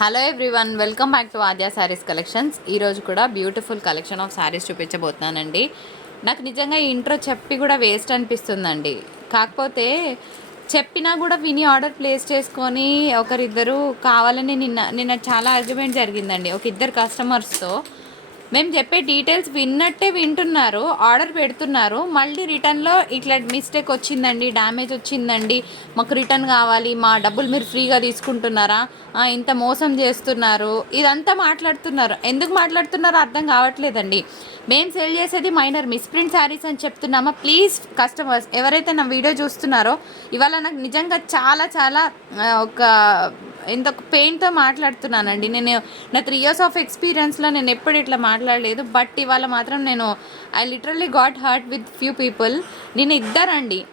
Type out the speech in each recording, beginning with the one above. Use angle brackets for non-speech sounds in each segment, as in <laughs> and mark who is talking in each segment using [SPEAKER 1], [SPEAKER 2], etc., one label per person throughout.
[SPEAKER 1] Hello everyone welcome back to Aadya Sarees collections ఈరోజు కూడా beautiful collection of saris చూపించబోతున్నానండి. నాకు నిజంగా ఈ ఇంట్రో చెప్పి కూడా వేస్ట్ అనిపిస్తుందండి. కాకపోతే చెప్పినా కూడా విని ఆర్డర్ ప్లేస్ చేసుకొని ఒకరిద్దరు కావాలని నిన్న నిన్న చాలా అర్జుమెంట్ జరిగిందండి. ఒక ఇద్దరు కస్టమర్స్తో మేము చెప్పే డీటెయిల్స్ విన్నట్టే వింటున్నారు ఆర్డర్ పెడుతున్నారు. మళ్ళీ రిటర్న్లో ఇట్లా మిస్టేక్ వచ్చిందండి డ్యామేజ్ వచ్చిందండి. మాకు రిటర్న్ కావాలి మా డబ్బులు మీరు ఫ్రీగా తీసుకుంటున్నారా? ఇంత మోసం చేస్తున్నారు. ఇదంతా మాట్లాడుతున్నారు. ఎందుకు మాట్లాడుతున్నారో అర్థం కావట్లేదండి. మేము సెల్ చేసేది మైనర్ మిస్ప్రింట్ శారీస్ అని చెప్తున్నామా? ప్లీజ్ కస్టమర్స్ ఎవరైతే నా వీడియో చూస్తున్నారో ఇవాళ నాకు నిజంగా చాలా చాలా ఒక ఇంత పెయిన్తో మాట్లాడుతున్నానండి. నేను నా త్రీ ఇయర్స్ ఆఫ్ ఎక్స్పీరియన్స్లో నేను ఎప్పుడు ఇట్లా మాట్లాడలేదు. బట్ ఇవాళ మాత్రం నేను I literally got hurt with few people నేను ఇద్దరండి.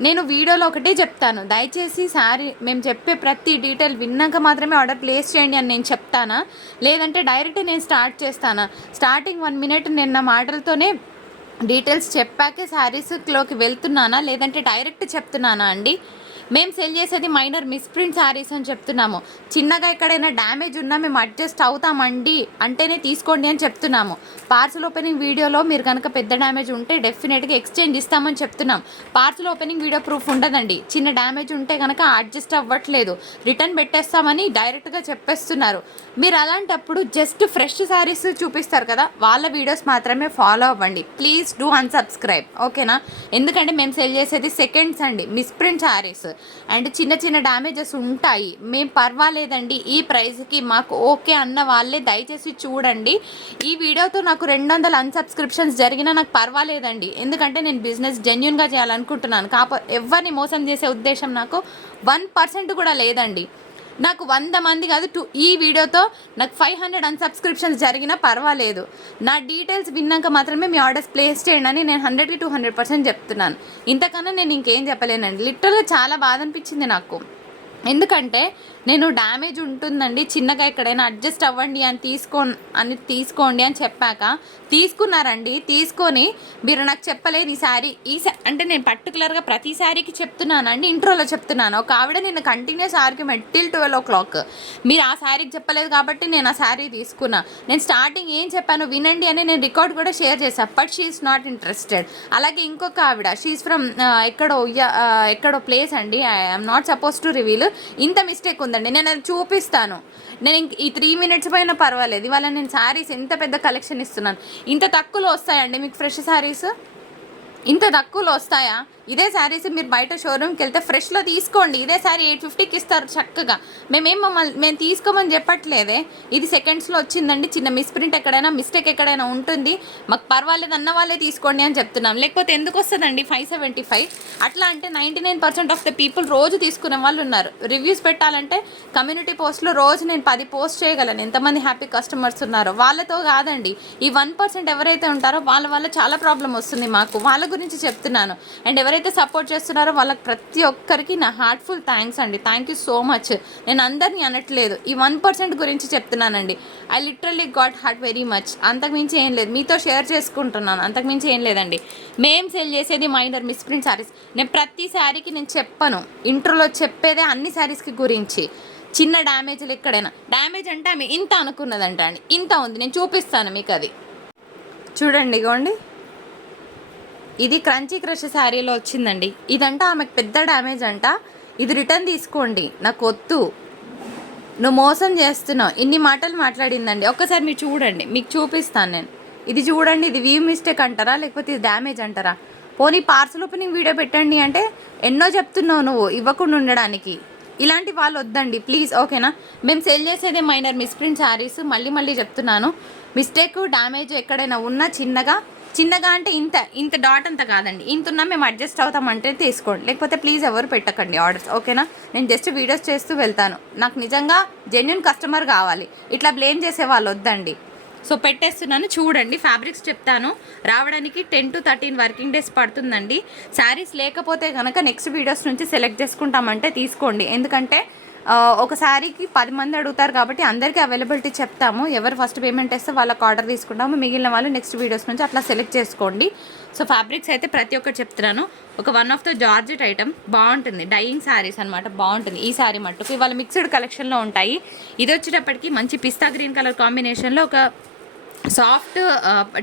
[SPEAKER 1] నేను వీడియోలో ఒకటే చెప్తాను. దయచేసి సారీ మేము చెప్పే ప్రతి డీటెయిల్ విన్నాక మాత్రమే ఆర్డర్ ప్లేస్ చేయండి అని నేను చెప్తానా? లేదంటే డైరెక్ట్ నేను స్టార్ట్ చేస్తానా? స్టార్టింగ్ వన్ మినిట్ నేను నా మాటలతోనే డీటెయిల్స్ చెప్పాకే శారీస్లోకి వెళ్తున్నానా? లేదంటే డైరెక్ట్ చెప్తున్నానా అండి? మేము సెల్ చేసేది మైనర్ మిస్ప్రింట్ శారీస్ అని చెప్తున్నాము. చిన్నగా ఎక్కడైనా డ్యామేజ్ ఉన్నా మేము అడ్జస్ట్ అవుతామండి అంటేనే తీసుకోండి అని చెప్తున్నాము. పార్సల్ ఓపెనింగ్ వీడియోలో మీరు కనుక పెద్ద డ్యామేజ్ ఉంటే డెఫినెట్గా ఎక్స్చేంజ్ ఇస్తామని చెప్తున్నాం. పార్సల్ ఓపెనింగ్ వీడియో ప్రూఫ్ ఉండదండి. చిన్న డ్యామేజ్ ఉంటే కనుక అడ్జస్ట్ అవ్వట్లేదు. రిటర్న్ పెట్టేస్తామని డైరెక్ట్గా చెప్పేస్తున్నారు. మీరు అలాంటప్పుడు జస్ట్ ఫ్రెష్ శారీస్ చూపిస్తారు కదా వాళ్ళ వీడియోస్ మాత్రమే ఫాలో అవ్వండి. ప్లీజ్ డూ అన్సబ్స్క్రైబ్ ఓకేనా ఎందుకంటే మేము సెల్ చేసేది సెకండ్స్ అండి. మిస్ప్రింట్ శారీస్ అండ్ చిన్న చిన్న డ్యామేజెస్ ఉంటాయి. మేము పర్వాలేదండి. ఈ ప్రైస్కి మాకు ఓకే అన్న వాళ్ళే దయచేసి చూడండి. ఈ వీడియోతో నాకు రెండు వందల అన్సబ్స్క్రిప్షన్స్ జరిగినా నాకు పర్వాలేదండి. ఎందుకంటే నేను బిజినెస్ జెన్యున్గా చేయాలనుకుంటున్నాను. కాకపోతే ఎవరిని మోసం చేసే ఉద్దేశం నాకు వన్ పర్సెంట్ కూడా లేదండి. నాకు వంద మంది కాదు టూ ఈ వీడియోతో నాకు ఫైవ్ హండ్రెడ్ అన్సబ్స్క్రిప్షన్స్ జరిగినా పర్వాలేదు. నా డీటెయిల్స్ విన్నాక మాత్రమే మీ ఆర్డర్స్ ప్లేస్ చేయండి అని నేను హండ్రెడ్కి టూ హండ్రెడ్ పర్సెంట్ చెప్తున్నాను. ఇంతకన్నా నేను ఇంకేం చెప్పలేనండి. లిటరల్గా చాలా బాధ అనిపించింది నాకు. ఎందుకంటే నేను డ్యామేజ్ ఉంటుందండి చిన్నగా ఎక్కడైనా అడ్జస్ట్ అవ్వండి అని తీసుకో అని తీసుకోండి అని చెప్పాక తీసుకున్నారండి. తీసుకొని మీరు నాకు చెప్పలేదు ఈ శారీ. ఈ అంటే నేను పర్టికులర్గా ప్రతి శారీకి చెప్తున్నానండి ఇంట్రోలో చెప్తున్నాను. ఒక ఆవిడ నేను continuous argument till twelve o'clock మీరు ఆ శారీకి చెప్పలేదు కాబట్టి నేను ఆ శారీ తీసుకున్నా. నేను స్టార్టింగ్ ఏం చెప్పాను వినండి అని నేను రికార్డ్ కూడా షేర్ చేశాను బట్ షీఈస్ నాట్ ఇంట్రెస్టెడ్ అలాగే ఇంకొక ఆవిడ షీఈస్ ఫ్రమ్ ఎక్కడో ఎక్కడో ప్లేస్ అండి. I'm not suppose to reveal ఇంత మిస్టేక్ ఉంది. ఉందండి. నేను అది చూపిస్తాను. నేను ఇంక ఈ త్రీ మినిట్స్ పైన పర్వాలేదు. ఇవాళ నేను శారీస్ ఎంత పెద్ద కలెక్షన్ ఇస్తున్నాను. ఇంత తక్కువలో వస్తాయండి మీకు ఫ్రెష్ శారీస్ ఇంత తక్కువలో వస్తాయా? ఇదే శారీస్ మీరు బయట షోరూమ్కి వెళ్తే ఫ్రెష్లో తీసుకోండి. ఇదే శారీ ఎయిట్ ఫిఫ్టీకి ఇస్తారు చక్కగా. మేమేం మమ్మల్ని మేము తీసుకోమని చెప్పట్లేదే. ఇది సెకండ్స్లో వచ్చిందండి. చిన్న మిస్ప్రింట్ ఎక్కడైనా మిస్టేక్ ఎక్కడైనా ఉంటుంది. మాకు పర్వాలేదు అన్న వాళ్ళే తీసుకోండి అని చెప్తున్నాం. లేకపోతే ఎందుకు వస్తుందండి ఫైవ్ సెవెంటీ ఫైవ్ అట్లా అంటే ninety nine percent of the people రోజు తీసుకునే వాళ్ళు ఉన్నారు. రివ్యూస్ పెట్టాలంటే కమ్యూనిటీ పోస్ట్లో రోజు నేను పది పోస్ట్ చేయగలను. ఎంతమంది హ్యాపీ కస్టమర్స్ ఉన్నారో. వాళ్ళతో కాదండి. ఈ వన్ పర్సెంట్ ఎవరైతే ఉంటారో వాళ్ళ వల్ల చాలా ప్రాబ్లం వస్తుంది మాకు. వాళ్ళ గురించి చెప్తున్నాను. అండ్ ఎవరైతే సపోర్ట్ చేస్తున్నారో వాళ్ళకి ప్రతి ఒక్కరికి నా హార్ట్ఫుల్ థ్యాంక్స్ అండి. థ్యాంక్ యూ సో మచ్ నేను అందరినీ అనట్లేదు. ఈ వన్ పర్సెంట్ గురించి చెప్తున్నానండి. I literally got hurt very much అంతకుమించి ఏం లేదు. మీతో షేర్ చేసుకుంటున్నాను. అంతకుమించి ఏం లేదండి. మేం సేల్ చేసేది మైనర్ మిస్ప్రింట్ శారీస్ నేను ప్రతి శారీకి నేను చెప్పను. ఇంట్రోలో చెప్పేదే అన్ని శారీస్కి గురించి. చిన్న డ్యామేజ్లు ఎక్కడైనా. డ్యామేజ్ అంటే ఆమె ఇంత అనుకున్నదంట అండి. ఇంత ఉంది. నేను చూపిస్తాను మీకు అది. చూడండి ఇగోండి. ఇది క్రంచీ క్రష్ శారీలో వచ్చిందండి. ఇదంట ఆమెకు పెద్ద డ్యామేజ్ అంట. ఇది రిటర్న్ తీసుకోండి. నాకు వద్దు. నువ్వు మోసం చేస్తున్నావు. ఇన్ని మాటలు మాట్లాడిందండి. ఒక్కసారి మీరు చూడండి. మీకు చూపిస్తాను నేను. ఇది చూడండి. ఇది వ్యూ మిస్టేక్ అంటారా? లేకపోతే ఇది డ్యామేజ్ అంటారా? పోనీ పార్సల్ ఓపెనింగ్ వీడియో పెట్టండి అంటే ఎన్నో చెప్తున్నావు నువ్వు ఇవ్వకుండా ఉండడానికి. ఇలాంటి వాళ్ళు వద్దండి. ప్లీజ్ ఓకేనా మేము సెల్ చేసేదే మైనర్ మిస్ప్రింట్ శారీస్ మళ్ళీ మళ్ళీ చెప్తున్నాను. మిస్టేక్ డ్యామేజ్ ఎక్కడైనా ఉన్నా చిన్నగా చిన్నగా అంటే ఇంత ఇంత డాట్ అంత కాదండి. ఇంత ఉన్నా మేము అడ్జస్ట్ అవుతామంటే తీసుకోండి. లేకపోతే ప్లీజ్ ఎవరు పెట్టకండి ఆర్డర్స్ ఓకేనా? నేను జస్ట్ వీడియోస్ చేస్తూ వెళ్తాను. నాకు నిజంగా జెన్యున్ కస్టమర్ కావాలి. ఇట్లా బ్లేమ్ చేసే వాళ్ళు వద్దండి. సో పెట్టేస్తున్నాను. చూడండి ఫ్యాబ్రిక్స్ చెప్తాను. రావడానికి ten to thirteen working days పడుతుందండి. శారీస్ లేకపోతే కనుక నెక్స్ట్ వీడియోస్ నుంచి సెలెక్ట్ చేసుకుంటామంటే తీసుకోండి. ఎందుకంటే ఒకసారికి ఒక శారీకి పది మంది అడుగుతారు కాబట్టి అందరికీ అవైలబిలిటీ చెప్తాము. ఎవరు ఫస్ట్ పేమెంట్ వేస్తే వాళ్ళకి ఆర్డర్ తీసుకుంటాము. మిగిలిన వాళ్ళు నెక్స్ట్ వీడియోస్ నుంచి అట్లా సెలెక్ట్ చేసుకోండి. సో ఫ్యాబ్రిక్స్ అయితే ప్రతి ఒక్కటి చెప్తున్నాను. ఒక one of the georgette item బాగుంటుంది. డైయింగ్ శారీస్ అనమాట బాగుంటుంది. ఈ శారీ మట్టుకు. ఇవాళ మిక్స్డ్ కలెక్షన్లో ఉంటాయి. ఇది వచ్చేటప్పటికి మంచి పిస్తా గ్రీన్ కలర్ కాంబినేషన్లో ఒక సాఫ్ట్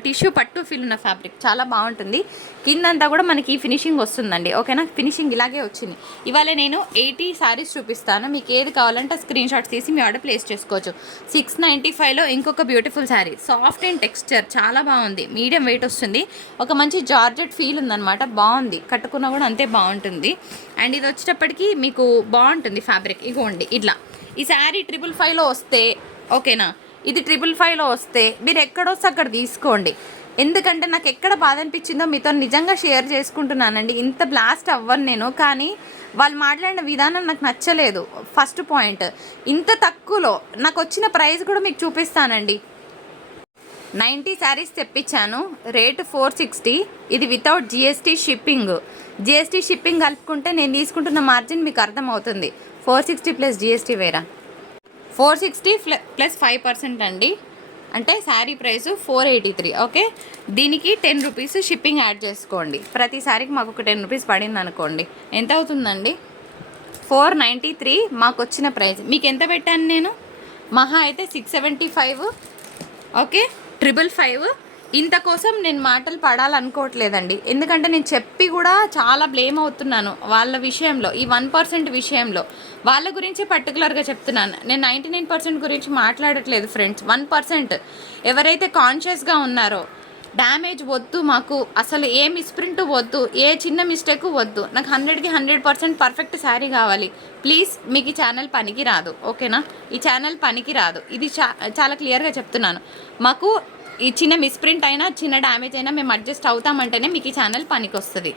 [SPEAKER 1] టిష్యూ పట్టు ఫీల్ ఉన్న ఫ్యాబ్రిక్ చాలా బాగుంటుంది. కిందంతా కూడా మనకి ఫినిషింగ్ వస్తుందండి. ఓకేనా? ఫినిషింగ్ ఇలాగే వచ్చింది. ఇవాళ నేను ఎయిటీ శారీస్ చూపిస్తాను. మీకు ఏది కావాలంటే స్క్రీన్ షాట్ తీసి మీ ఆర్డర్ ప్లేస్ చేసుకోవచ్చు. సిక్స్ నైంటీ ఫైవ్లో ఇంకొక beautiful sari soft and texture చాలా బాగుంది. మీడియం వెయిట్ వస్తుంది. ఒక మంచి జార్జెట్ ఫీల్ ఉందన్నమాట. బాగుంది. కట్టుకున్నా కూడా అంతే బాగుంటుంది. అండ్ ఇది వచ్చేటప్పటికి మీకు బాగుంటుంది ఫ్యాబ్రిక్. ఇగోండి ఇట్లా. ఈ శారీ ట్రిపుల్ ఫైవ్లో వస్తే ఓకేనా? ఇది ట్రిపుల్ ఫైవ్లో వస్తే మీరు ఎక్కడొస్తే అక్కడ తీసుకోండి. ఎందుకంటే నాకు ఎక్కడ బాధ అనిపించిందో మీతో నిజంగా షేర్ చేసుకుంటున్నానండి. ఇంత బ్లాస్ట్ అవ్వను నేను కానీ వాళ్ళు మాట్లాడిన విధానం నాకు నచ్చలేదు. ఫస్ట్ పాయింట్ ఇంత తక్కువలో నాకు వచ్చిన ప్రైస్ కూడా మీకు చూపిస్తానండి. నైంటీ శారీస్ తెప్పించాను రేటు ఫోర్ సిక్స్టీ. ఇది without GST shipping GST shipping కలుపుకుంటే నేను తీసుకుంటున్న మార్జిన్ మీకు అర్థమవుతుంది. ఫోర్ సిక్స్టీ ప్లస్ జిఎస్టీ వేరా? Four sixty plus five percent అండి. అంటే sari price four eighty three okay? దీనికి టెన్ రూపీస్ షిప్పింగ్ యాడ్ చేసుకోండి. ప్రతి శారీకి మాకు ఒక టెన్ రూపీస్ పడింది అనుకోండి ఎంత అవుతుందండి? ఫోర్ నైంటీ త్రీ మాకు వచ్చిన ప్రైస్. మీకు ఎంత పెట్టాను నేను? మహా అయితే six seventy five okay? Triple five ఇంత కోసం నేను మాటలు పడాలనుకోవట్లేదండి. ఎందుకంటే నేను చెప్పి కూడా చాలా బ్లేమ్ అవుతున్నాను వాళ్ళ విషయంలో ఈ వన్ పర్సెంట్ విషయంలో. వాళ్ళ గురించి పర్టికులర్గా చెప్తున్నాను. నేను నైంటీ నైన్ పర్సెంట్ గురించి మాట్లాడట్లేదు ఫ్రెండ్స్. వన్ పర్సెంట్ ఎవరైతే కాన్షియస్గా ఉన్నారో డ్యామేజ్ వద్దు మాకు. అసలు ఏ మిస్ప్రింట్ వద్దు ఏ చిన్న మిస్టేక్ వద్దు. నాకు హండ్రెడ్కి హండ్రెడ్ పర్సెంట్ పర్ఫెక్ట్ శారీ కావాలి. ప్లీజ్ మీకు ఈ ఛానల్ పనికి రాదు ఓకేనా? ఈ ఛానల్ పనికి రాదు ఇది చా చాలా క్లియర్గా చెప్తున్నాను. మాకు ఈ చిన్న మిస్ప్రింట్ అయినా చిన్న డ్యామేజ్ అయినా మేము అడ్జస్ట్ అవుతామంటేనే మీకు ఈ ఛానల్ పనికి వస్తుంది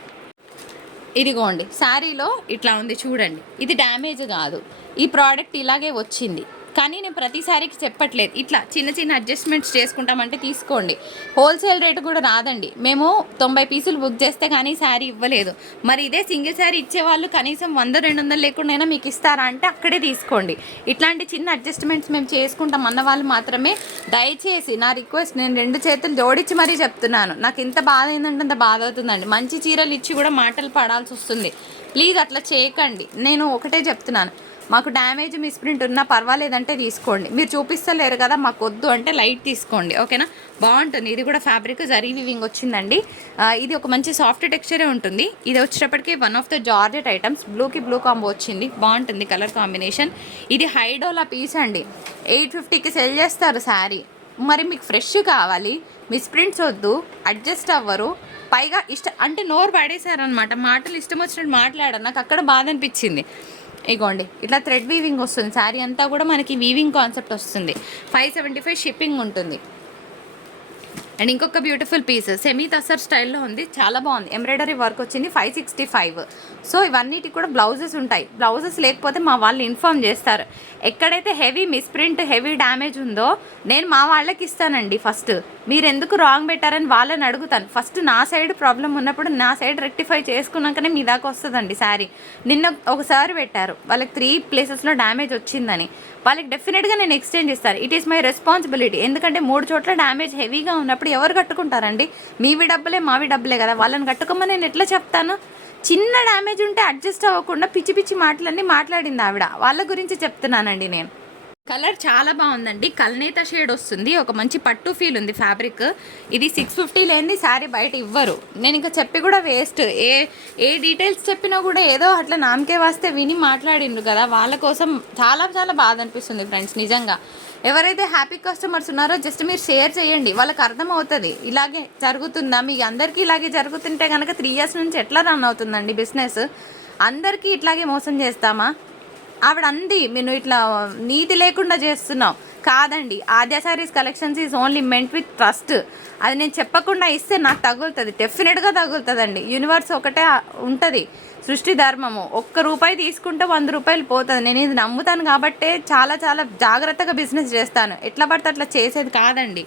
[SPEAKER 1] ఇదిగోండి శారీలో ఇట్లా ఉంది చూడండి. ఇది డ్యామేజ్ కాదు. ఈ ప్రోడక్ట్ ఇలాగే వచ్చింది. కానీ నేను ప్రతిసారికి చెప్పట్లేదు. ఇట్లా చిన్న చిన్న అడ్జస్ట్మెంట్స్ చేసుకుంటామంటే తీసుకోండి. హోల్సేల్ రేటు కూడా రాదండి. మేము తొంభై పీసులు బుక్ చేస్తే కానీ శారీ ఇవ్వలేదు. మరి ఇదే సింగిల్ శారీ ఇచ్చేవాళ్ళు కనీసం వంద రెండు వందలు లేకుండా మీకు ఇస్తారా అంటే అక్కడే తీసుకోండి. ఇట్లాంటి చిన్న అడ్జస్ట్మెంట్స్ మేము చేసుకుంటాం అన్న వాళ్ళు మాత్రమే దయచేసి నా రిక్వెస్ట్ నేను రెండు చేతులు జోడించి మరీ చెప్తున్నాను. నాకు ఇంత బాధ ఏంటంటే అంత బాధ అవుతుందండి. మంచి చీరలు ఇచ్చి కూడా మాటలు పడాల్సి వస్తుంది. ప్లీజ్ అట్లా చేయకండి. నేను ఒకటే చెప్తున్నాను. మాకు డ్యామేజ్ మిస్ప్రింట్ ఉన్నా పర్వాలేదంటే తీసుకోండి. మీరు చూపిస్తలేరు కదా మాకు వద్దు అంటే లైట్ తీసుకోండి. ఓకేనా? బాగుంటుంది. ఇది కూడా ఫ్యాబ్రిక్ జరీ వివింగ్ వచ్చిందండి. ఇది ఒక మంచి సాఫ్ట్ టెక్స్చరే ఉంటుంది. ఇది వచ్చేటప్పటికి one of the georgette items. బ్లూకి బ్లూ కాంబో వచ్చింది. బాగుంటుంది కలర్ కాంబినేషన్. ఇది హైడోలా పీస్ అండి. ఎయిట్ ఫిఫ్టీకి సెల్ చేస్తారు శారీ. మరి మీకు ఫ్రెష్ కావాలి. మిస్ప్రింట్స్ వద్దు అడ్జస్ట్ అవ్వరు. పైగా ఇష్ట అంటే నోరు పడేశారనమాట మాటలు ఇష్టం వచ్చినట్టు మాట్లాడారు. నాకు అక్కడ బాధ అనిపించింది. ఇగోండి ఇట్లా థ్రెడ్ వీవింగ్ వస్తుంది. శారీ అంతా కూడా మనకి వీవింగ్ కాన్సెప్ట్ వస్తుంది. ఫైవ్ సెవెంటీ ఫైవ్ షిప్పింగ్ ఉంటుంది. అండ్ ఇంకొక బ్యూటిఫుల్ పీస్ సెమీ తసర్ స్టైల్లో ఉంది. చాలా బాగుంది. ఎంబ్రాయిడరీ వర్క్ వచ్చింది. ఫైవ్ సిక్స్టీ ఫైవ్ సో ఇవన్నిటికి కూడా బ్లౌజెస్ ఉంటాయి. బ్లౌజెస్ లేకపోతే మా వాళ్ళు ఇన్ఫామ్ చేస్తారు. ఎక్కడైతే హెవీ మిస్ప్రింట్ హెవీ డ్యామేజ్ ఉందో నేను మా వాళ్ళకి ఇస్తానండి ఫస్ట్ మీరు ఎందుకు రాంగ్ పెట్టారని వాళ్ళని అడుగుతాను. ఫస్ట్ నా సైడ్ ప్రాబ్లం ఉన్నప్పుడు నా సైడ్ రెక్టిఫై చేసుకున్నాకనే మీ దాకా వస్తుందండి శారీ నిన్న ఒకసారి పెట్టారు. వాళ్ళకి త్రీ ప్లేసెస్లో డ్యామేజ్ వచ్చిందని. వాళ్ళకి డెఫినెట్గా నేను ఎక్స్చేంజ్ ఇస్తాను ఇట్ ఈస్ మై రెస్పాన్సిబిలిటీ ఎందుకంటే మూడు చోట్ల డ్యామేజ్ హెవీగా ఉన్నప్పుడు ఎవరు కట్టుకుంటారండి? మీవి డబ్బులే మావి డబ్బులే కదా. వాళ్ళని కట్టుకోమని నేను ఎట్లా చెప్తాను? చిన్న డ్యామేజ్ ఉంటే అడ్జస్ట్ అవ్వకుండా పిచ్చి పిచ్చి మాటలన్నీ మాట్లాడింది ఆవిడ. వాళ్ళ గురించి చెప్తున్నానండి నేను. కలర్ చాలా బాగుందండి. కల్నేత షేడ్ వస్తుంది. ఒక మంచి పట్టు ఫీల్ ఉంది ఫ్యాబ్రిక్ ఇది సిక్స్ ఫిఫ్టీ లేనిది శారీ బయట ఇవ్వరు. నేను ఇంకా చెప్పి కూడా వేస్ట్ ఏ ఏ డీటెయిల్స్ చెప్పినా కూడా ఏదో అట్లా నామకే వస్తే విని మాట్లాడిండ్రు కదా. వాళ్ళ కోసం చాలా చాలా బాధ అనిపిస్తుంది ఫ్రెండ్స్ నిజంగా. ఎవరైతే హ్యాపీ కస్టమర్స్ ఉన్నారో జస్ట్ మీరు షేర్ చేయండి. వాళ్ళకి అర్థమవుతుంది ఇలాగే జరుగుతుందా? మీ అందరికీ ఇలాగే జరుగుతుంటే కనుక త్రీ ఇయర్స్ నుంచి ఎట్లా రన్ అవుతుందండి బిజినెస్ అందరికీ ఇట్లాగే మోసం చేస్తామా? ఆవిడ అంది నేను ఇట్లా నీతి లేకుండా చేస్తున్నావు. కాదండి. Aadya Sarees collections is only meant with trust అది నేను చెప్పకుండా ఇస్తే నాకు తగులుతుంది. డెఫినెట్గా తగులుతుందండి. యూనివర్స్ ఒకటే ఉంటుంది. సృష్టి ధర్మము. ఒక్క రూపాయి తీసుకుంటే వంద రూపాయలు పోతుంది. నేను ఇది నమ్ముతాను కాబట్టే చాలా చాలా జాగ్రత్తగా బిజినెస్ చేస్తాను. ఎట్లా పడితే అట్లా చేసేది కాదండి.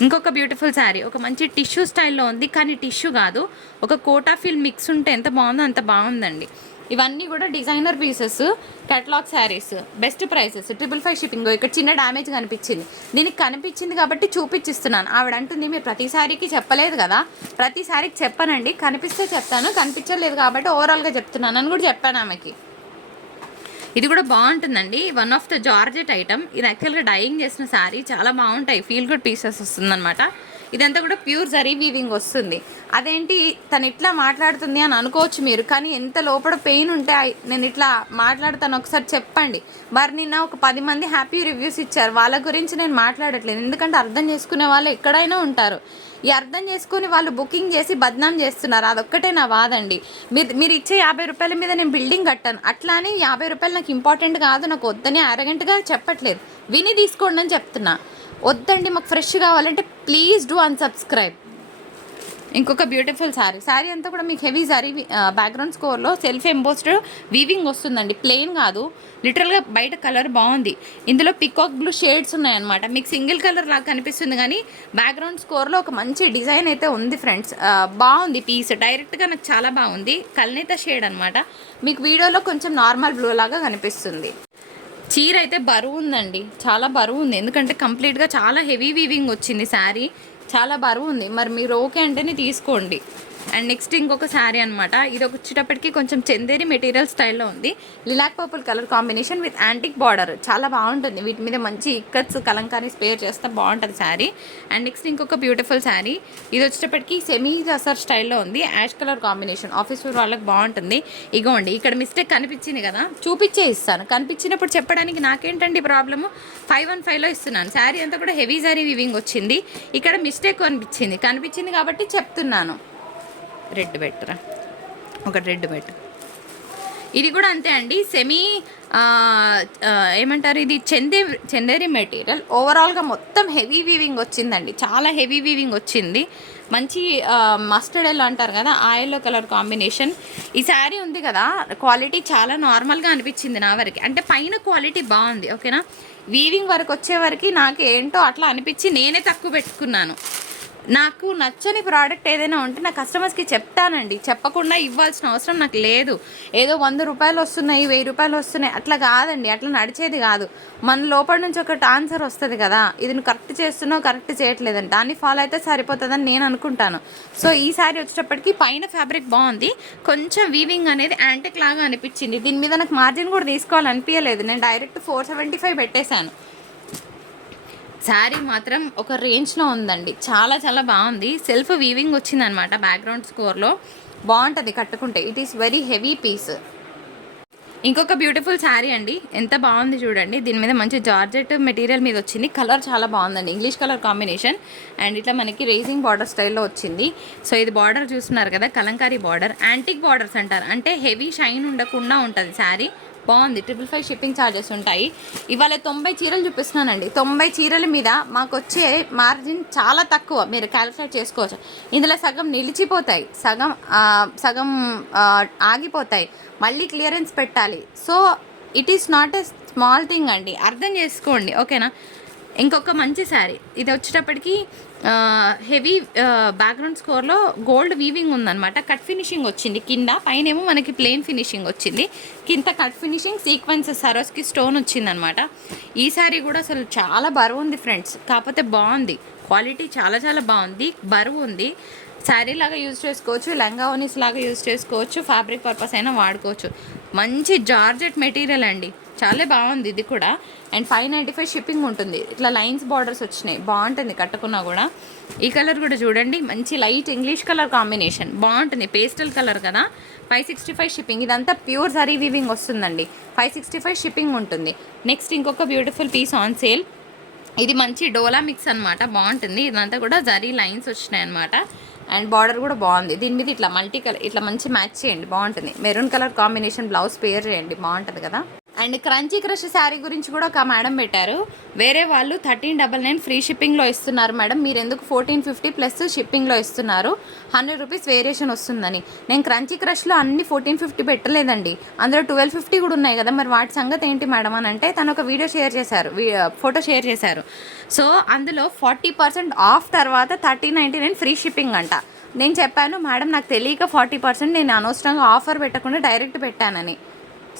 [SPEAKER 1] ఇంకొక బ్యూటిఫుల్ శారీ ఒక మంచి టిష్యూ స్టైల్లో ఉంది. కానీ టిష్యూ కాదు. ఒక కోటా ఫీల్ మిక్స్ ఉంటే ఎంత బాగుందో అంత బాగుందండి. ఇవన్నీ కూడా designer pieces catalogue saris best prices triple five shipping ఇక్కడ చిన్న డ్యామేజ్ కనిపించింది. దీనికి కనిపించింది కాబట్టి చూపించిస్తున్నాను. ఆవిడ అంటుంది మీరు ప్రతి శారీకి చెప్పలేదు కదా? ప్రతి శారీకి చెప్పానండి. కనిపిస్తే చెప్తాను కనిపించలేదు కాబట్టి ఓవరాల్గా చెప్తున్నాను. అని కూడా చెప్పాను ఆమెకి. ఇది కూడా బాగుంటుందండి. One of the georgette item ఇది యాక్చువల్గా డైయింగ్ చేసిన శారీ చాలా బాగుంటాయి. ఫీల్ గుడ్ పీసెస్ వస్తుందన్నమాట. ఇదంతా కూడా ప్యూర్ జరీ వీవింగ్ వస్తుంది. అదేంటి తను ఇట్లా మాట్లాడుతుంది అని అనుకోవచ్చు మీరు కానీ ఎంత లోపల పెయిన్ ఉంటే నేను ఇట్లా మాట్లాడతాను ఒకసారి చెప్పండి. మరి నిన్న ఒక పది మంది హ్యాపీ రివ్యూస్ ఇచ్చారు. వాళ్ళ గురించి నేను మాట్లాడట్లేదు. ఎందుకంటే అర్థం చేసుకునే వాళ్ళు ఎక్కడైనా ఉంటారు. ఈ అర్థం చేసుకుని వాళ్ళు బుకింగ్ చేసి బద్నాం చేస్తున్నారు. అదొక్కటే నా వాదండి. మీరు మీరు ఇచ్చే యాభై రూపాయల మీద నేను బిల్డింగ్ కట్టాను. అట్లా అని యాభై రూపాయలు నాకు ఇంపార్టెంట్ కాదు నాకు వద్దని అరగంటగా చెప్పట్లేదు. విని తీసుకోండి అని చెప్తున్నా. వద్దండి మాకు ఫ్రెష్ కావాలంటే ప్లీజ్ డూ అన్సబ్స్క్రైబ్ ఇంకొక బ్యూటిఫుల్ శారీ శారీ అంతా కూడా మీకు హెవీ శారీ బ్యాక్గ్రౌండ్ స్కోర్లో సెల్ఫ్ ఎంబోస్డ్ వీవింగ్ వస్తుందండి. ప్లెయిన్ కాదు. లిటరల్గా బయట కలర్ బాగుంది. ఇందులో పికాక్ బ్లూ షేడ్స్ ఉన్నాయన్నమాట. మీకు సింగిల్ కలర్ లాగా కనిపిస్తుంది కానీ బ్యాక్గ్రౌండ్ స్కోర్లో ఒక మంచి డిజైన్ అయితే ఉంది ఫ్రెండ్స్ బాగుంది పీస్ డైరెక్ట్గా నాకు చాలా బాగుంది. కల్నేత షేడ్ అనమాట మీకు వీడియోలో కొంచెం నార్మల్ బ్లూ లాగా కనిపిస్తుంది. చీర అయితే బరువు ఉందండి చాలా బరువు ఉంది ఎందుకంటే కంప్లీట్గా చాలా హెవీ వీవింగ్ వచ్చింది శారీ. చాలా బరువు ఉంది మరి మీరు ఓకే అంటేనే తీసుకోండి. అండ్ నెక్స్ట్ ఇంకొక శారీ అనమాట ఇది ఒక వచ్చేటప్పటికి కొంచెం చందేరి మెటీరియల్ స్టైల్లో ఉంది. Lilac purple colour combination with antique border చాలా బాగుంటుంది. వీటి మీద మంచి ఇక్కత్స్ కలంకారీ స్పేర్ చేస్తే బాగుంటుంది శారీ అండ్ నెక్స్ట్ ఇంకొక బ్యూటిఫుల్ శారీ ఇది వచ్చేటప్పటికి సెమీ జసర్ స్టైల్లో ఉంది. Ash colour combination office wear వాళ్ళకి బాగుంటుంది. ఇగోండి ఇక్కడ మిస్టేక్ కనిపించింది కదా. చూపించే ఇస్తాను. కనిపించినప్పుడు చెప్పడానికి నాకేంటండి ప్రాబ్లము ఫైవ్ వన్ ఫైవ్లో ఇస్తున్నాను. శారీ అంతా కూడా హెవీ శారీ వివింగ్ వచ్చింది. ఇక్కడ మిస్టేక్ కనిపించింది. కనిపించింది కాబట్టి చెప్తున్నాను. Red better. ఒక రెడ్ బెటర్. ఇది కూడా అంతే అండి. సెమీ ఏమంటారు ఇది? చందే చందేరి మెటీరియల్. ఓవరాల్గా మొత్తం హెవీ వీవింగ్ వచ్చిందండి. చాలా హెవీ వీవింగ్ వచ్చింది. మంచి మస్టర్డ్ ఎల్లో అంటారు కదా ఆ ఎల్లో కలర్ కాంబినేషన్ ఈ శారీ ఉంది కదా క్వాలిటీ చాలా నార్మల్గా అనిపించింది నా వరకు. అంటే పైన క్వాలిటీ బాగుంది ఓకేనా వీవింగ్ వరకు వచ్చే వరకు నాకు ఏంటో అట్లా అనిపించి నేనే తక్కువ పెట్టుకున్నాను. నాకు నచ్చని ప్రోడక్ట్ ఏదైనా ఉంటే నా కస్టమర్స్కి చెప్తానండి. చెప్పకుండా ఇవ్వాల్సిన అవసరం నాకు లేదు. ఏదో వంద రూపాయలు వస్తున్నాయి వెయ్యి రూపాయలు వస్తున్నాయి అట్లా కాదండి. అట్లా నడిచేది కాదు. మన లోపల నుంచి ఒకటి ఆన్సర్ వస్తుంది కదా. ఇది నువ్వు కరెక్ట్ చేస్తున్నావు కరెక్ట్ చేయట్లేదని దాన్ని ఫాలో అయితే సరిపోతుందని నేను అనుకుంటాను. సో ఈ సారీ వచ్చేటప్పటికి పైన ఫ్యాబ్రిక్ బాగుంది. కొంచెం వీవింగ్ అనేది యాంటిక్ లాగా అనిపించింది. దీని మీద నాకు మార్జిన్ కూడా తీసుకోవాలనిపించలేదు. నేను డైరెక్ట్ ఫోర్ సెవెంటీ ఫైవ్ పెట్టేశాను. శారీ మాత్రం ఒక రేంజ్లో ఉందండి. చాలా చాలా బాగుంది. సెల్ఫ్ వీవింగ్ వచ్చిందనమాట బ్యాక్గ్రౌండ్ స్కోర్లో. బాగుంటుంది కట్టుకుంటే. It is very heavy piece ఇంకొక బ్యూటిఫుల్ శారీ అండి. ఎంత బాగుంది చూడండి. దీని మీద మంచి జార్జెట్ మెటీరియల్ మీద వచ్చింది. కలర్ చాలా బాగుందండి. ఇంగ్లీష్ కలర్ కాంబినేషన్ అండ్ ఇట్లా మనకి రేసింగ్ బార్డర్ స్టైల్లో వచ్చింది. సో ఇది బార్డర్ చూస్తున్నారు కదా? కలంకారీ బార్డర్ యాంటిక్ బార్డర్స్ అంటారు. అంటే హెవీ షైన్ ఉండకుండా ఉంటుంది శారీ. బాగుంది. ట్రిపుల్ ఫైవ్ షిప్పింగ్ ఛార్జెస్ ఉంటాయి. ఇవాళ తొంభై చీరలు చూపిస్తున్నానండి. తొంభై చీరల మీద మాకు వచ్చే మార్జిన్ చాలా తక్కువ. మీరు క్యాలిక్యులేట్ చేసుకోవచ్చు. ఇందులో సగం నిలిచిపోతాయి. సగం సగం ఆగిపోతాయి. మళ్ళీ క్లియరెన్స్ పెట్టాలి. So it is not a small thing అండి. అర్థం చేసుకోండి. ఓకేనా? ఇంకొక మంచి శారీ ఇది వచ్చేటప్పటికి హెవీ బ్యాక్గ్రౌండ్ స్కోర్లో గోల్డ్ వీవింగ్ ఉందన్నమాట. కట్ ఫినిషింగ్ వచ్చింది. కింద పైన ఏమో మనకి ప్లెయిన్ ఫినిషింగ్ వచ్చింది. కింద cut finishing sequence Swarovski stone వచ్చిందనమాట ఈ శారీ కూడా అసలు చాలా బరువు ఉంది ఫ్రెండ్స్ కాకపోతే బాగుంది. క్వాలిటీ చాలా చాలా బాగుంది. బరువు ఉంది. శారీ లాగా యూజ్ చేసుకోవచ్చు లంగా ఓనీస్ లాగా యూజ్ చేసుకోవచ్చు ఫ్యాబ్రిక్ పర్పస్ అయినా వాడుకోవచ్చు. మంచి జార్జెట్ మెటీరియల్ అండి. చాలా బాగుంది ఇది కూడా. And five ninety five shipping ఉంటుంది. ఇట్లా లైన్స్ బార్డర్స్ వచ్చినాయి. బాగుంటుంది కట్టుకున్నా కూడా. ఈ కలర్ కూడా చూడండి. మంచి లైట్ ఇంగ్లీష్ కలర్ కాంబినేషన్. బాగుంటుంది. పేస్టల్ కలర్ కదా. Five sixty five shipping. ఇదంతా ప్యూర్ జరీ వీవింగ్ వస్తుందండి. ఫైవ్ సిక్స్టీ ఫైవ్ షిప్పింగ్ ఉంటుంది. నెక్స్ట్ ఇంకొక బ్యూటిఫుల్ పీస్ ఆన్ సేల్. ఇది మంచి డోలా మిక్స్ అనమాట బాగుంటుంది. ఇదంతా కూడా జరీ లైన్స్ వచ్చినాయి అనమాట అండ్ బార్డర్ కూడా బాగుంది. దీని మీద ఇట్లా మల్టీ కలర్ ఇట్లా మంచి మ్యాచ్ చేయండి. బాగుంటుంది. Maroon colour combination blouse pair చేయండి. బాగుంటుంది కదా? అండ్ క్రంచీ క్రష్ శారీ గురించి కూడా ఒక మేడం పెట్టారు. వేరే వాళ్ళు థర్టీన్ డబల్ నైన్ ఫ్రీ షిప్పింగ్లో ఇస్తున్నారు మేడం. మీరు ఎందుకు ఫోర్టీన్ ఫిఫ్టీ ప్లస్ షిప్పింగ్లో ఇస్తున్నారు? హండ్రెడ్ రూపీస్ వేరియేషన్ వస్తుందని. నేను క్రంచీ క్రష్లో అన్ని ఫోర్టీన్ ఫిఫ్టీ పెట్టలేదండి. అందులో ట్వెల్వ్ ఫిఫ్టీ కూడా ఉన్నాయి కదా మరి వాటి సంగతి ఏంటి మేడం అని అంటే తను ఒక వీడియో షేర్ చేశారు ఫోటో షేర్ చేశారు. సో అందులో ఫార్టీ పర్సెంట్ ఆఫ్ తర్వాత thirty ninety nine free shipping అంట. నేను చెప్పాను మేడం నాకు తెలియక ఫార్టీ పర్సెంట్ నేను అనవసరంగా ఆఫర్ పెట్టకుండా డైరెక్ట్ పెట్టానని.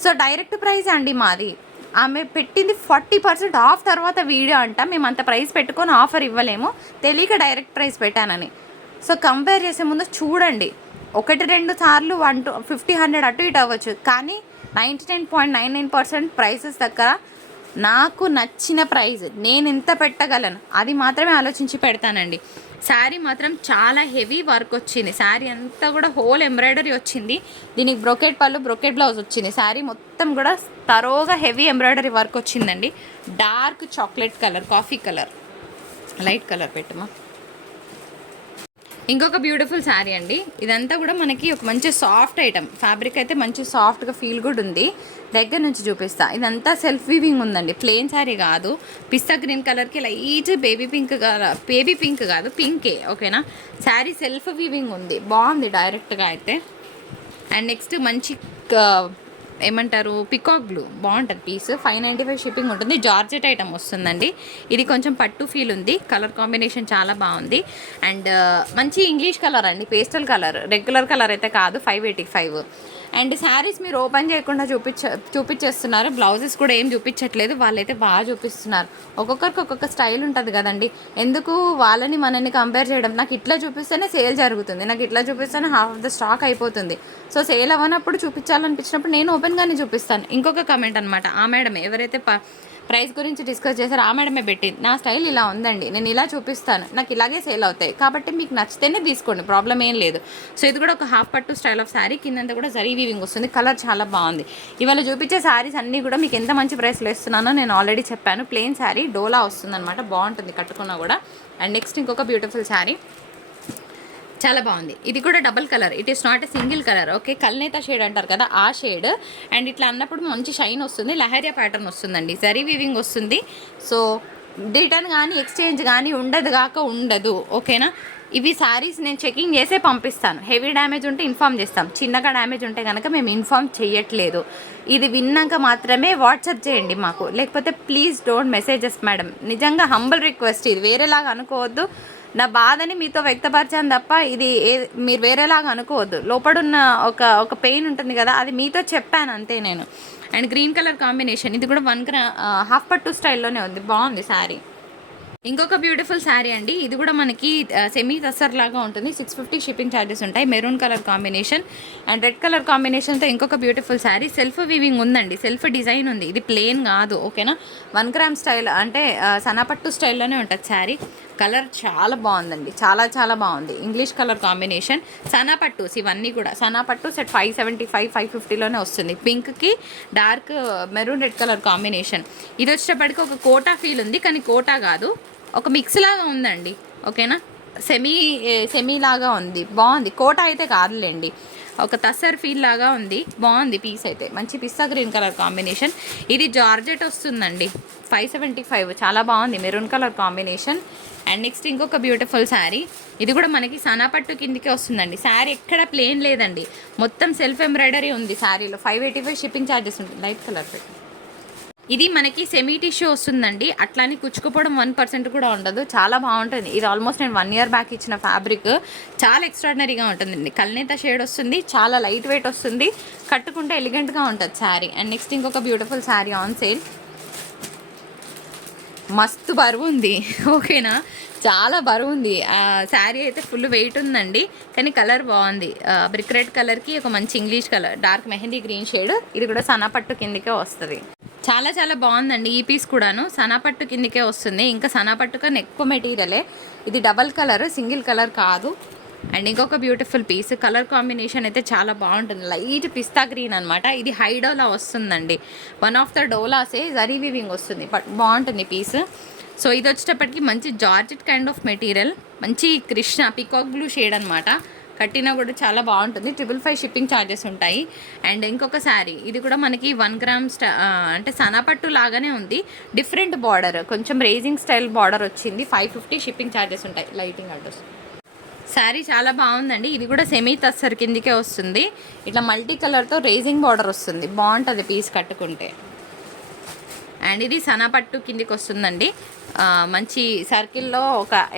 [SPEAKER 1] సో డైరెక్ట్ ప్రైస్ అండి మాది. ఆమె పెట్టింది ఫార్టీ పర్సెంట్ ఆఫ్ తర్వాత వీడియో అంట. మేము అంత ప్రైస్ పెట్టుకొని ఆఫర్ ఇవ్వలేము. తెలియక డైరెక్ట్ ప్రైస్ పెట్టానని. సో కంపేర్ చేసే ముందు చూడండి. ఒకటి రెండు సార్లు వన్ టు ఫిఫ్టీ హండ్రెడ్ అటు ఇటు అవ్వచ్చు. కానీ ninety nine point nine nine percent prices దగ్గర నాకు నచ్చిన ప్రైస్ నేను ఎంత పెట్టగలను. అది మాత్రమే ఆలోచించి పెడతానండి. శారీ మాత్రం చాలా హెవీ వర్క్ వచ్చింది. శారీ అంతా కూడా హోల్ ఎంబ్రాయిడరీ వచ్చింది. దీనికి బ్రొకెట్ పళ్ళు బ్రొకెట్ బ్లౌజ్ వచ్చింది. శారీ మొత్తం కూడా తరోగా హెవీ ఎంబ్రాయిడరీ వర్క్ వచ్చిందండి. Dark chocolate colour coffee colour light colour పెట్టమా? ఇంకొక బ్యూటిఫుల్ శారీ అండి. ఇదంతా కూడా మనకి ఒక మంచి సాఫ్ట్ ఐటమ్ ఫ్యాబ్రిక్ అయితే మంచి సాఫ్ట్గా ఫీల్ గుడ్ ఉంది. దగ్గర నుంచి చూపిస్తా. ఇదంతా సెల్ఫ్ వీవింగ్ ఉందండి. ప్లెయిన్ శారీ కాదు. పిస్తా గ్రీన్ కలర్కి light baby pink baby pink కాదు పింకే ఓకేనా శారీ సెల్ఫ్ వీవింగ్ ఉంది. బాగుంది డైరెక్ట్గా అయితే. అండ్ నెక్స్ట్ మంచి uh, ఏమంటారు పికాక్ బ్లూ బాగుంటుంది piece five ninety five shipping ఉంటుంది. జార్జెట్ ఐటమ్ వస్తుందండి. ఇది కొంచెం పట్టు ఫీల్ ఉంది. కలర్ కాంబినేషన్ చాలా బాగుంది. అండ్ uh, మంచి ఇంగ్లీష్ కలర్ అండి. పేస్టల్ కలర్ రెగ్యులర్ కలర్ అయితే కాదు. Five eighty five and saris మీరు ఓపెన్ చేయకుండా చూపించ చూపించేస్తున్నారు. బ్లౌజెస్ కూడా ఏం చూపించట్లేదు. వాళ్ళైతే బాగా చూపిస్తున్నారు. ఒక్కొక్కరికి ఒక్కొక్క స్టైల్ ఉంటుంది కదండి. ఎందుకు వాళ్ళని మనల్ని కంపేర్ చేయడం? నాకు ఇట్లా చూపిస్తేనే సేల్ జరుగుతుంది. నాకు ఇట్లా చూపిస్తేనే హాఫ్ ఆఫ్ ద స్టాక్ అయిపోతుంది. సో సేల్ అవ్వనప్పుడు చూపించాలనిపించినప్పుడు నేను ఓపెన్గానే చూపిస్తాను. ఇంకొక కమెంట్ అనమాట ఆ మేడం ఎవరైతే ప ప్రైస్ గురించి డిస్కస్ చేశారు. ఆ మేడమే పెట్టింది. నా స్టైల్ ఇలా ఉందండి. నేను ఇలా చూపిస్తాను. నాకు ఇలాగే సేల్ అవుతాయి. కాబట్టి మీకు నచ్చితేనే తీసుకోండి. ప్రాబ్లం ఏం లేదు. సో ఇది కూడా ఒక హాఫ్ పట్టు స్టైల్ ఆఫ్ శారీ. కిందంతా కూడా జరీ వీవింగ్ వస్తుంది. కలర్ చాలా బాగుంది. ఇవాళ చూపించే శారీస్ అన్నీ కూడా మీకు ఎంత మంచి ప్రైస్లో ఇస్తున్నానో నేను ఆల్రెడీ చెప్పాను. ప్లెయిన్ శారీ డోలా వస్తుందన్నమాట. బాగుంటుంది. కట్టుకున్నా కూడా. అండ్ నెక్స్ట్ ఇంకొక బ్యూటిఫుల్ శారీ. చాలా బాగుంది. ఇది కూడా double colour it is not a single colour okay కల్నేత shade అంటారు కదా ఆ షేడ్ అండ్ ఇట్లా అన్నప్పుడు మంచి షైన్ వస్తుంది లహరియా ప్యాటర్న్ వస్తుందండి. జరీ వీవింగ్ వస్తుంది. సో రిటర్న్ కానీ ఎక్స్చేంజ్ కానీ ఉండదు కాక ఉండదు ఓకేనా ఇవి శారీస్ నేను చెకింగ్ చేసే పంపిస్తాను. హెవీ డ్యామేజ్ ఉంటే ఇన్ఫామ్ చేస్తాం. చిన్నగా డ్యామేజ్ ఉంటే కనుక మేము ఇన్ఫామ్ చేయట్లేదు. ఇది విన్నాక మాత్రమే వాట్సాప్ చేయండి మాకు. లేకపోతే ప్లీజ్ డోంట్ మెసేజెస్ మేడం నిజంగా హంబల్ రిక్వెస్ట్ ఇది. వేరేలాగా అనుకోవద్దు. నా బాధని మీతో వ్యక్తపరిచాను తప్ప ఇది ఏ మీరు వేరేలాగా అనుకోవద్దు. లోపడున్న ఒక ఒక పెయిన్ ఉంటుంది కదా అది మీతో చెప్పాను అంతే నేను. అండ్ గ్రీన్ కలర్ కాంబినేషన్ ఇది కూడా వన్ గ్రా హాఫ్ పట్టు స్టైల్లోనే ఉంది. బాగుంది శారీ. ఇంకొక బ్యూటిఫుల్ శారీ అండి. ఇది కూడా మనకి సెమీ తస్సర్ లాగా ఉంటుంది. సిక్స్ ఫిఫ్టీ షిప్పింగ్ ఛార్జెస్ ఉంటాయి. Maroon colour combination and red colour కాంబినేషన్తో ఇంకొక బ్యూటిఫుల్ శారీ. సెల్ఫ్ వీవింగ్ ఉందండి. సెల్ఫ్ డిజైన్ ఉంది. ఇది ప్లెయిన్ కాదు ఓకేనా? వన్ గ్రామ్ స్టైల్ అంటే సనాపట్టు స్టైల్లోనే ఉంటుంది శారీ. కలర్ చాలా బాగుందండి. చాలా చాలా బాగుంది. ఇంగ్లీష్ కలర్ కాంబినేషన్ సనా పట్టుస్ ఇవన్నీ కూడా. సనా పట్టు set five seventy five five ఫిఫ్టీలోనే వస్తుంది. పింక్కి dark maroon red colour combination ఇది వచ్చేటప్పటికి ఒక కోటా ఫీల్ ఉంది. కానీ కోటా కాదు. ఒక మిక్స్ లాగా ఉందండి. ఓకేనా? సెమీ సెమీ లాగా ఉంది. బాగుంది. కోట అయితే కాదులేండి. ఒక తసర్ ఫీల్ లాగా ఉంది. బాగుంది పీస్ అయితే. మంచి పిస్తా గ్రీన్ కలర్ కాంబినేషన్. ఇది జార్జెట్ వస్తుందండి. ఫైవ్ సెవెంటీ ఫైవ్ చాలా బాగుంది maroon colour combination. And next ఇంకొక బ్యూటిఫుల్ శారీ. ఇది కూడా మనకి సనాపట్టు కిందికే వస్తుందండి. శారీ ఎక్కడ ప్లేన్ లేదండి. మొత్తం సెల్ఫ్ ఎంబ్రాయిడరీ ఉంది శారీలో. Five eighty five shipping charges ఉంటుంది. లైట్ కలర్ పెట్టి. ఇది మనకి సెమీ టిష్యూ వస్తుందండి. అట్లానే కుచ్చుకుపోవడం వన్ పర్సెంట్ కూడా ఉండదు. చాలా బాగుంటుంది. ఇది ఆల్మోస్ట్ నేను వన్ ఇయర్ బ్యాక్ ఇచ్చిన ఫ్యాబ్రిక్ చాలా ఎక్స్ట్రాడినరీగా ఉంటుందండి కల్నేత షేడ్ వస్తుంది. చాలా లైట్ వెయిట్ వస్తుంది. కట్టుకుంటే ఎలిగెంట్గా ఉంటుంది శారీ అండ్ నెక్స్ట్ ఇంకొక బ్యూటిఫుల్ శారీ ఆన్ సేల్ మస్తు బరువు ఉంది. <laughs> ఓకేనా చాలా బరువు ఉంది. శారీ అయితే ఫుల్ వెయిట్ ఉందండి. కానీ కలర్ బాగుంది. బ్రిక్ రెడ్ కలర్కి ఒక మంచి English colour dark mehndi green shade ఇది కూడా సన్నపట్టు కిందకే వస్తుంది. చాలా చాలా బాగుందండి ఈ పీస్ కూడాను. సనాపట్టు కిందకే వస్తుంది. ఇంకా సనాపట్టు కన్నా ఎక్కువ మెటీరియలే. ఇది డబల్ కలర్ సింగిల్ కలర్ కాదు. అండ్ ఇంకొక బ్యూటిఫుల్ పీస్ కలర్ కాంబినేషన్ అయితే చాలా బాగుంటుంది. లైట్ పిస్తా గ్రీన్ అనమాట ఇది హైడోలా వస్తుందండి. వన్ ఆఫ్ ద డోలాసే జరీ వీవింగ్ వస్తుంది. బట్ బాగుంటుంది పీస్. సో ఇది వచ్చేటప్పటికి మంచి జార్జెట్ కైండ్ ఆఫ్ మెటీరియల్. మంచి కృష్ణ పికాక్ బ్లూ షేడ్ అనమాట కట్టినా కూడా చాలా బాగుంటుంది. ట్రిపుల్ ఫైవ్ షిప్పింగ్ ఛార్జెస్ ఉంటాయి. అండ్ ఇంకొక శారీ ఇది కూడా మనకి వన్ గ్రామ్ స్టా అంటే సనాపట్టు లాగానే ఉంది. డిఫరెంట్ బార్డర్ కొంచెం రేజింగ్ స్టైల్ బార్డర్ వచ్చింది. ఫైవ్ ఫిఫ్టీ షిప్పింగ్ ఛార్జెస్ ఉంటాయి లైటింగ్ అడ్రస్. శారీ చాలా బాగుందండి. ఇది కూడా సెమీ తస్సర్ కిందికే వస్తుంది. ఇట్లా మల్టీ కలర్తో రేజింగ్ బార్డర్ వస్తుంది. బాగుంటుంది పీస్ కట్టుకుంటే. అండ్ ఇది సనాపట్టు కిందికి వస్తుందండి. ఆ, మంచి సర్కిల్లో ఒక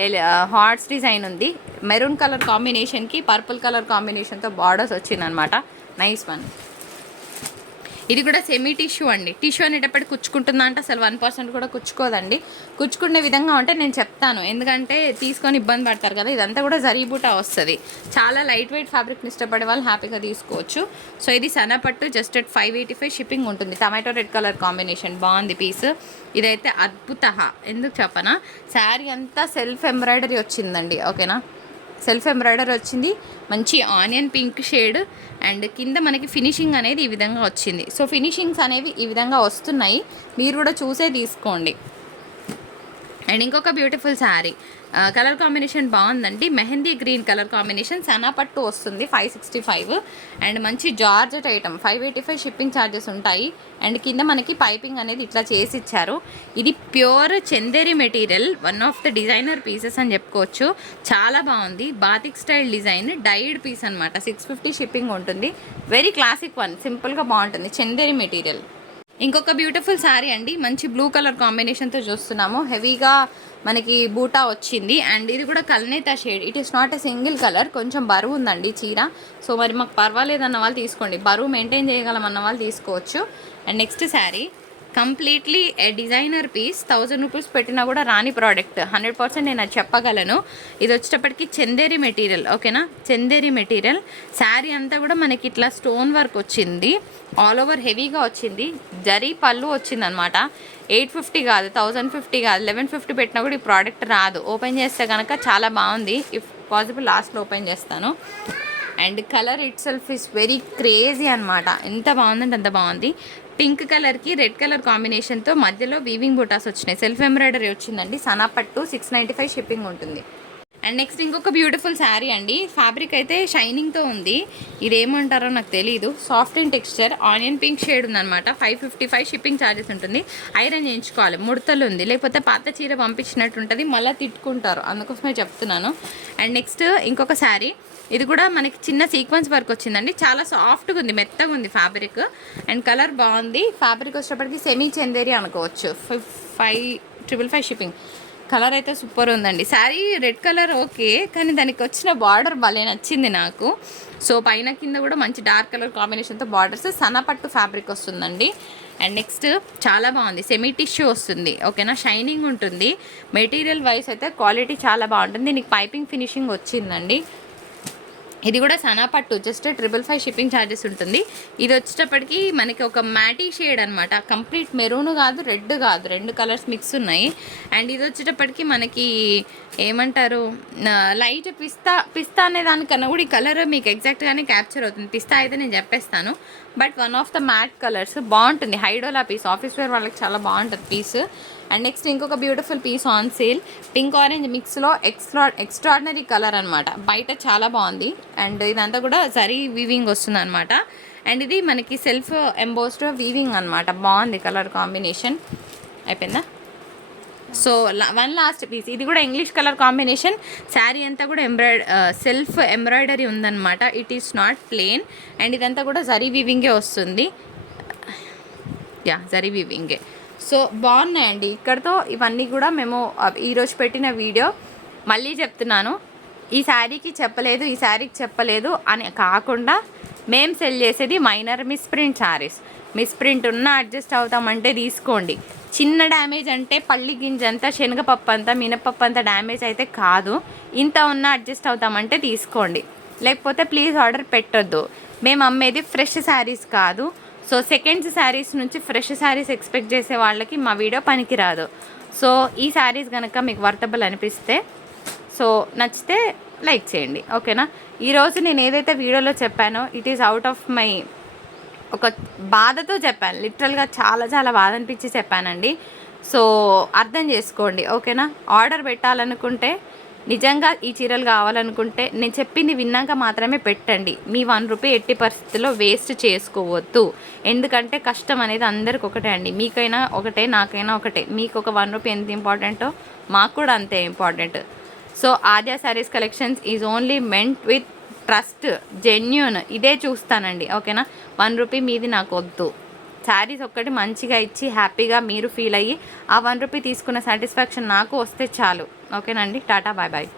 [SPEAKER 1] హార్ట్స్ డిజైన్ ఉంది. మెరూన్ కలర్ కాంబినేషన్కి పర్పుల్ కలర్ కాంబినేషన్తో బార్డర్స్ వచ్చిందనమాట. Nice one. ఇది కూడా సెమీ టిష్యూ అండి. టిష్యూ అనేటప్పటికి కుచ్చుకుంటుందా అంటే అసలు వన్ పర్సెంట్ కూడా కుచ్చుకోదండి. కుచ్చుకునే విధంగా ఉంటే నేను చెప్తాను. ఎందుకంటే తీసుకొని ఇబ్బంది పడతారు కదా ఇదంతా కూడా జరీబూటా వస్తుంది. చాలా లైట్ వెయిట్ ఫ్యాబ్రిక్ని ఇష్టపడే వాళ్ళు హ్యాపీగా తీసుకోవచ్చు. సో ఇది సనపట్టు just at five eighty five shipping ఉంటుంది. టమాటో రెడ్ కలర్ కాంబినేషన్ బాగుంది పీస్ ఇదైతే అద్భుత ఎందుకు చెప్పనా? శారీ అంతా సెల్ఫ్ ఎంబ్రాయిడరీ వచ్చిందండి ఓకేనా సెల్ఫ్ ఎంబ్రాయిడర్ వచ్చింది. మంచి ఆనియన్ పింక్ షేడ్ అండ్ కింద మనకి ఫినిషింగ్ అనేది ఈ విధంగా వచ్చింది. సో ఫినిషింగ్స్ అనేవి ఈ విధంగా వస్తున్నాయి. మీరు కూడా చూసే తీసుకోండి. అండ్ ఇంకొక బ్యూటిఫుల్ శారీ. కలర్ కాంబినేషన్ బాగుందండి. Mehndi green colour combination. Sana పట్టు వస్తుంది ఫైవ్ సిక్స్టీ ఫైవ్ అండ్ మంచి georgette item five eighty five shipping charges ఉంటాయి. అండ్ కింద మనకి పైపింగ్ అనేది ఇట్లా చేసి ఇచ్చారు. ఇది pure Chanderi material one of the designer pieces అని చెప్పుకోవచ్చు. చాలా బాగుంది. Batik style design dyed piece అనమాట సిక్స్ ఫిఫ్టీ షిప్పింగ్ ఉంటుంది. వెరీ క్లాసిక్ వన్ సింపుల్గా బాగుంటుంది. చందేరి మెటీరియల్. ఇంకొక బ్యూటిఫుల్ శారీ అండి. మంచి బ్లూ కలర్ కాంబినేషన్తో చూస్తున్నాము. హెవీగా మనకి బూటా వచ్చింది. అండ్ ఇది కూడా కల్నేత shade it is not a single colour కొంచెం బరువు ఉందండి చీర. సో మరి మాకు పర్వాలేదన్న వాళ్ళు తీసుకోండి. బరువు మెయింటైన్ చేయగలం అన్న వాళ్ళు తీసుకోవచ్చు. And next sari completely designer piece thousand rupees పెట్టినా కూడా రాని ప్రోడక్ట్. హండ్రెడ్ పర్సెంట్ నేను అది చెప్పగలను. ఇది వచ్చేటప్పటికి చందేరి మెటీరియల్ ఓకేనా? చందేరి మెటీరియల్. శారీ అంతా కూడా మనకి ఇట్లా స్టోన్ వర్క్ వచ్చింది. ఆల్ ఓవర్ హెవీగా వచ్చింది. జరీ పళ్ళు వచ్చింది అనమాట ఎయిట్ ఫిఫ్టీ కాదు థౌజండ్ ఫిఫ్టీ కాదు లెవెన్ ఫిఫ్టీ పెట్టినా కూడా ఈ ప్రోడక్ట్ రాదు. ఓపెన్ చేస్తే కనుక చాలా బాగుంది. ఇఫ్ పాసిబుల్ లాస్ట్లో ఓపెన్ చేస్తాను. And colour it self is very crazy అనమాట ఎంత బాగుందంటే అంత బాగుంది. పింక్ కలర్కి రెడ్ కలర్ కాంబినేషన్తో మధ్యలో వీవింగ్ బుటాస్ వచ్చినాయి. సెల్ఫ్ ఎంబ్రాయిడరీ వచ్చిందండి. సనా పట్టు సిక్స్ నైంటీ ఫైవ్ షిప్పింగ్ ఉంటుంది. అండ్ నెక్స్ట్ ఇంకొక బ్యూటిఫుల్ శారీ అండి. ఫ్యాబ్రిక్ అయితే షైనింగ్తో ఉంది. ఇదేమంటారో నాకు తెలియదు soft and texture onion pink shade ఉందనమాట five fifty five shipping charges ఉంటుంది. ఐరన్ చేయించుకోవాలి. ముడతలు ఉంది. లేకపోతే పాత చీర పంపించినట్టు ఉంటుంది. మళ్ళీ తిట్టుకుంటారు. అందుకోసమే చెప్తున్నాను. అండ్ నెక్స్ట్ ఇంకొక శారీ. ఇది కూడా మనకి చిన్న సీక్వెన్స్ వర్క్ వచ్చిందండి. చాలా సాఫ్ట్గా ఉంది మెత్తగా ఉంది ఫ్యాబ్రిక్ అండ్ కలర్ బాగుంది. ఫ్యాబ్రిక్ వచ్చేటప్పటికి సెమీ చందేరి అనుకోవచ్చు five triple five shipping colour అయితే సూపర్ ఉందండి. శారీ రెడ్ కలర్ ఓకే కానీ దానికి వచ్చిన బార్డర్ భలే నచ్చింది నాకు. సో పైన కింద కూడా మంచి డార్క్ కలర్ కాంబినేషన్తో బార్డర్స్ సన్నపట్టు ఫ్యాబ్రిక్ వస్తుందండి. అండ్ నెక్స్ట్ చాలా బాగుంది. సెమీ టిష్యూ వస్తుంది. ఓకేనా షైనింగ్ ఉంటుంది. మెటీరియల్ వైస్ అయితే క్వాలిటీ చాలా బాగుంటుంది. దీనికి పైపింగ్ ఫినిషింగ్ వచ్చిందండి. ఇది కూడా సనాపట్టు just triple five shipping charges ఉంటుంది. ఇది వచ్చేటప్పటికి మనకి ఒక మ్యాటీ షేడ్ అనమాట కంప్లీట్ మెరూన్ కాదు రెడ్ కాదు రెండు కలర్స్ మిక్స్ ఉన్నాయి. అండ్ ఇది వచ్చేటప్పటికి మనకి ఏమంటారు లైట్ పిస్తా పిస్తా అనే దానికన్నా కూడా ఈ కలర్ మీకు ఎగ్జాక్ట్గానే క్యాప్చర్ అవుతుంది. పిస్తా అయితే నేను చెప్పేస్తాను. But one of the matte colours బాగుంటుంది. హైడోలా పీస్ ఆఫీస్ వేర్ వాళ్ళకి చాలా బాగుంటుంది పీస్ అండ్ నెక్స్ట్ ఇంకొక beautiful piece on sale. Pink orange మిక్స్లో extra extraordinary colour అనమాట బయట చాలా బాగుంది. అండ్ ఇదంతా కూడా జరీ వీవింగ్ వస్తుంది అనమాట అండ్ ఇది మనకి సెల్ఫ్ ఎంబోస్డ్ వీవింగ్ అనమాట బాగుంది కలర్ కాంబినేషన్. అయిపోయిందా? So one last piece. ఇది కూడా ఇంగ్లీష్ కలర్ కాంబినేషన్. శారీ అంతా కూడా ఎంబ్రాయిడ్ సెల్ఫ్ ఎంబ్రాయిడరీ ఉందన్నమాట. It is not plain. And ఇదంతా కూడా జరీ వీవింగే వస్తుంది. యా జరీ వీవింగే. సో బాగున్నాయండి. ఇక్కడతో ఇవన్నీ కూడా మేము ఈరోజు పెట్టిన వీడియో మళ్ళీ చెప్తున్నాను. ఈ శారీకి చెప్పలేదు ఈ శారీకి చెప్పలేదు అని కాకుండా మేము సెల్ చేసేది మైనర్ మిస్ప్రింట్ శారీస్ మిస్ప్రింట్ ఉన్న అడ్జస్ట్ అవుతామంటే తీసుకోండి. చిన్న డ్యామేజ్ అంటే పల్లి గింజ అంతా శనగపప్పు అంతా మినపప్పు అంతా డ్యామేజ్ అయితే కాదు. ఇంత ఉన్న అడ్జస్ట్ అవుతామంటే తీసుకోండి. లేకపోతే ప్లీజ్ ఆర్డర్ పెట్టొద్దు. మేము అమ్మేది ఫ్రెష్ శారీస్ కాదు. సో సెకండ్స్ శారీస్ నుంచి ఫ్రెష్ శారీస్ ఎక్స్పెక్ట్ చేసే వాళ్ళకి మా వీడియో పనికిరాదు. సో ఈ శారీస్ కనుక మీకు వర్తబుల్ అనిపిస్తే సో నచ్చితే లైక్ చేయండి. ఓకేనా? ఈరోజు నేను ఏదైతే వీడియోలో చెప్పానో it is out of my ఒక బాధతో చెప్పాను. లిటరల్గా చాలా చాలా బాధ అనిపించి చెప్పానండి. సో అర్థం చేసుకోండి. ఓకేనా? ఆర్డర్ పెట్టాలనుకుంటే నిజంగా ఈ చీరలు కావాలనుకుంటే నేను చెప్పింది విన్నాక మాత్రమే పెట్టండి. మీ వన్ రూపీ ఎట్టి పరిస్థితుల్లో వేస్ట్ చేసుకోవద్దు. ఎందుకంటే కష్టం అనేది అందరికి ఒకటే అండి. మీకైనా ఒకటే నాకైనా ఒకటే. మీకు ఒక వన్ రూపీ ఎంత ఇంపార్టెంటో మాకు కూడా అంతే important. So Aadya saris collections is only meant with trust genuine. ఇదే చూస్తానండి. ఓకేనా? వన్ రూపీ మీది నాకు వద్దు. శారీస్ ఒక్కటి మంచిగా ఇచ్చి హ్యాపీగా మీరు ఫీల్ అయ్యి ఆ వన్ రూపీ తీసుకున్న సాటిస్ఫాక్షన్ నాకు వస్తే చాలు. ఓకేనండి టాటా బాయ్ బాయ్.